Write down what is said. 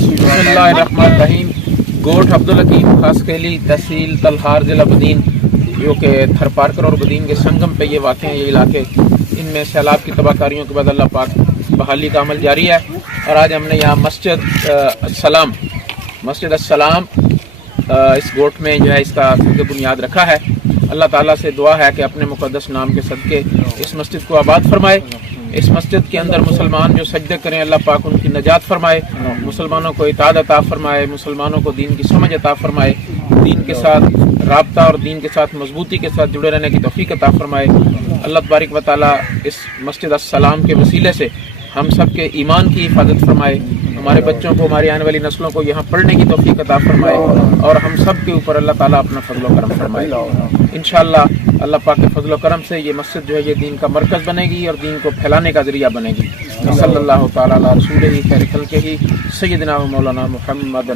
बिस्मिल्लाहिर्रहमानिर्रहीम। गोठ अब्दुल हकीम खास खेली तहसील तलहार ज़िला बदीन, जो कि थरपारकर और बदीन के संगम पे ये वाक़ हैं ये इलाके। इनमें सैलाब की तबाहकारियों के बाद अल्लाह पाक बहाली का अमल जारी है। और आज हमने यहाँ मस्जिद अस्सलाम इस गोठ में जो है इसका बुनियाद रखा है। अल्लाह ताला से दुआ है कि अपने मुक़द्दस नाम के सदक़े इस मस्जिद को आबाद फरमाए। इस मस्जिद के अंदर मुसलमान जो सजदे करें अल्लाह पाक उनकी नजात फरमाए, मुसलमानों को इताअत अता फरमाए, मुसलमानों को दीन की समझ अता फरमाए, दीन के साथ राब्ता और दीन के साथ मजबूती के साथ जुड़े रहने की तौफीक अता फरमाए। अल्लाह तबारक व तआला इस मस्जिद अस्सलाम के वसीले से हम सब के ईमान की हिफाजत फरमाए, हमारे बच्चों को, हमारी आने वाली नस्लों को यहाँ पढ़ने की तौफीक अता फरमाए और हम सब के ऊपर अल्लाह ताला अपना फजल व करम फरमाए। इंशाअल्लाह अल्लाह पाक के फजल व करम से ये मस्जिद जो है ये दीन का मरकज़ बनेगी और दीन को फैलाने का ज़रिया बनेगी। सल्लल्लाहु तआला अला रसूलिही खैर खल्क़िही सय्यिदना व मौलाना मुहम्मद।